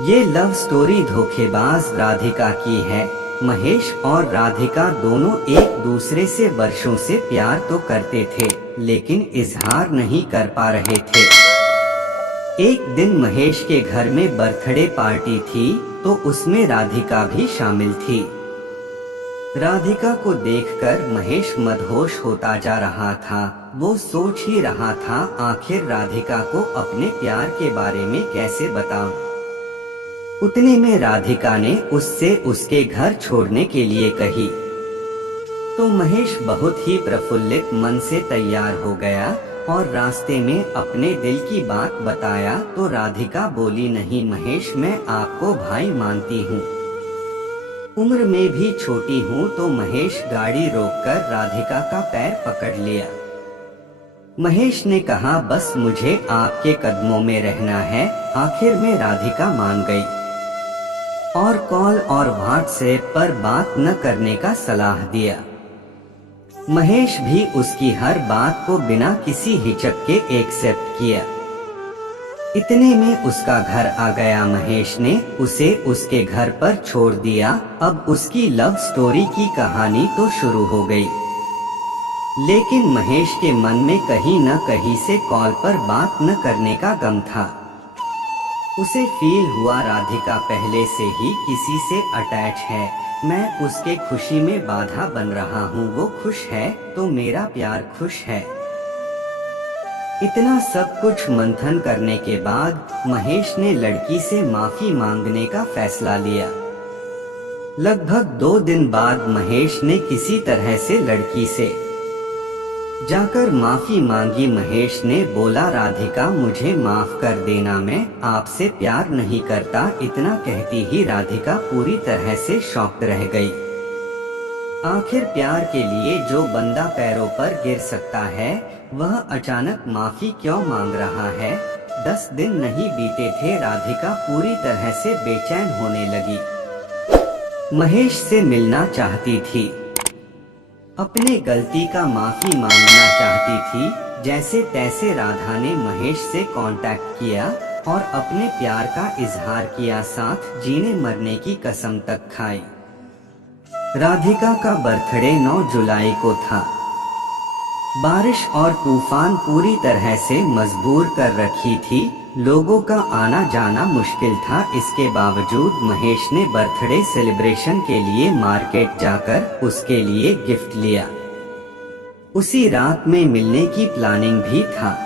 ये love story धोखेबाज राधिका की है। महेश और राधिका दोनों एक दूसरे से वर्षों से प्यार तो करते थे, लेकिन इजहार नहीं कर पा रहे थे। एक दिन महेश के घर में बर्थडे पार्टी थी, तो उसमें राधिका भी शामिल थी। राधिका को देखकर महेश मदहोश होता जा रहा था। वो सोच ही रहा था, आखिर राधिका को अपने प्यार के बारे में कैसे बताऊं। उतने में राधिका ने उससे उसके घर छोड़ने के लिए कही, तो महेश बहुत ही प्रफुल्लित मन से तैयार हो गया और रास्ते में अपने दिल की बात बताया। तो राधिका बोली, नहीं महेश, मैं आपको भाई मानती हूँ, उम्र में भी छोटी हूँ। तो महेश गाड़ी रोककर राधिका का पैर पकड़ लिया। महेश ने कहा, बस मुझे आपके कदमों में रहना है। आखिर में राधिका मान गई और कॉल और व्हाट्सएप पर बात न करने का सलाह दिया। महेश भी उसकी हर बात को बिना किसी हिचक के एक्सेप्ट किया। इतने में उसका घर आ गया। महेश ने उसे उसके घर पर छोड़ दिया। अब उसकी लव स्टोरी की कहानी तो शुरू हो गई, लेकिन महेश के मन में कहीं न कहीं से कॉल पर बात न करने का गम था। उसे फील हुआ, राधिका पहले से ही किसी से अटैच है। मैं उसके खुशी में बाधा बन रहा हूँ। वो खुश है तो मेरा प्यार खुश है। इतना सब कुछ मंथन करने के बाद महेश ने लड़की से माफी मांगने का फैसला लिया। लगभग 2 दिन बाद महेश ने किसी तरह से लड़की से जाकर माफी मांगी। महेश ने बोला, राधिका मुझे माफ कर देना, मैं आपसे प्यार नहीं करता। इतना कहती ही राधिका पूरी तरह से शॉक्ड रह गई। आखिर प्यार के लिए जो बंदा पैरों पर गिर सकता है, वह अचानक माफी क्यों मांग रहा है। 10 दिन नहीं बीते थे, राधिका पूरी तरह से बेचैन होने लगी। महेश से मिलना चाहती थी, अपने गलती का माफी मांगना चाहती थी। जैसे तैसे राधा ने महेश से कांटेक्ट किया और अपने प्यार का इजहार किया, साथ जीने मरने की कसम तक खाई। राधिका का बर्थडे 9 जुलाई को था। बारिश और तूफान पूरी तरह से मजबूर कर रखी थी। लोगों का आना जाना मुश्किल था। इसके बावजूद महेश ने बर्थडे सेलिब्रेशन के लिए मार्केट जाकर उसके लिए गिफ्ट लिया। उसी रात में मिलने की प्लानिंग भी था।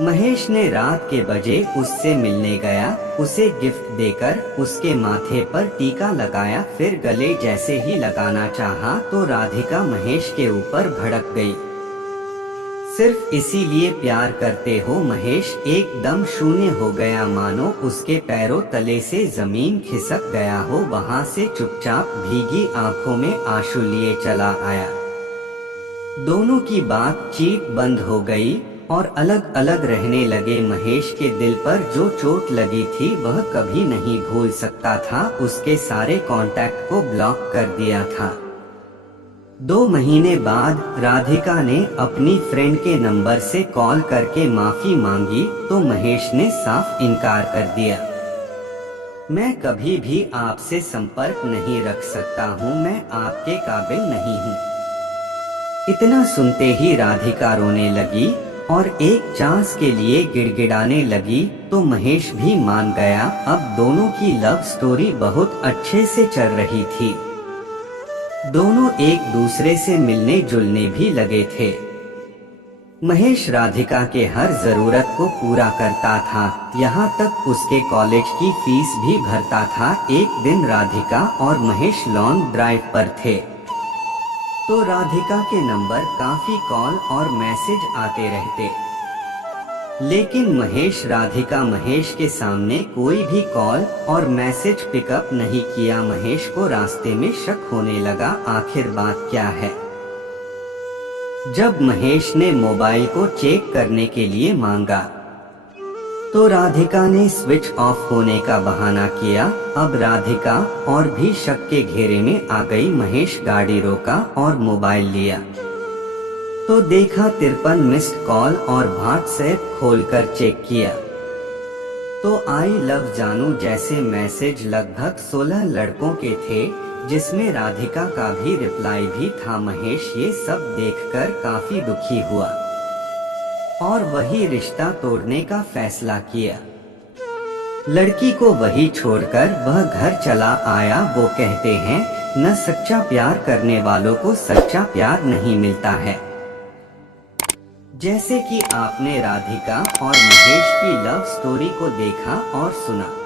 महेश ने रात के बजे उससे मिलने गया, उसे गिफ्ट देकर उसके माथे पर टीका लगाया। फिर गले जैसे ही लगाना चाहा तो राधिका महेश के ऊपर भड़क गई। सिर्फ इसीलिए प्यार करते हो। महेश एकदम शून्य हो गया, मानो उसके पैरों तले से जमीन खिसक गया हो। वहां से चुपचाप भीगी आंखों में आंसू लिए चला आया। दोनों की बातचीत बंद हो गई और अलग अलग रहने लगे। महेश के दिल पर जो चोट लगी थी वह कभी नहीं भूल सकता था। उसके सारे कांटेक्ट को ब्लॉक कर दिया था। 2 महीने बाद राधिका ने अपनी फ्रेंड के नंबर से कॉल करके माफी मांगी, तो महेश ने साफ इनकार कर दिया। मैं कभी भी आपसे संपर्क नहीं रख सकता हूँ, मैं आपके काबिल नहीं हूँ। इतना सुनते ही राधिका रोने लगी और एक चांस के लिए गिड़गिड़ाने लगी, तो महेश भी मान गया। अब दोनों की लव स्टोरी बहुत अच्छे से चल रही थी। दोनों एक दूसरे से मिलने जुलने भी लगे थे। महेश राधिका के हर जरूरत को पूरा करता था, यहाँ तक उसके कॉलेज की फीस भी भरता था। एक दिन राधिका और महेश लॉन्ग ड्राइव पर थे, तो राधिका के नंबर काफी कॉल और मैसेज आते रहते, लेकिन महेश के सामने कोई भी कॉल और मैसेज पिकअप नहीं किया। महेश को रास्ते में शक होने लगा, आखिर बात क्या है। जब महेश ने मोबाइल को चेक करने के लिए मांगा, तो राधिका ने स्विच ऑफ होने का बहाना किया। अब राधिका और भी शक के घेरे में आ गई। महेश गाड़ी रोका और मोबाइल लिया, तो देखा 53 मिस्ड कॉल और व्हाट्सएप खोलकर चेक किया, तो आई लव जानू जैसे मैसेज लगभग 16 लड़कों के थे, जिसमें राधिका का भी रिप्लाई भी था। महेश ये सब देखकर काफी दुखी हुआ और वही रिश्ता तोड़ने का फैसला किया। लड़की को वही छोड़कर वह घर चला आया। वो कहते हैं, न सच्चा प्यार करने वालों को सच्चा प्यार नहीं मिलता है। जैसे कि आपने राधिका और महेश की लव स्टोरी को देखा और सुना।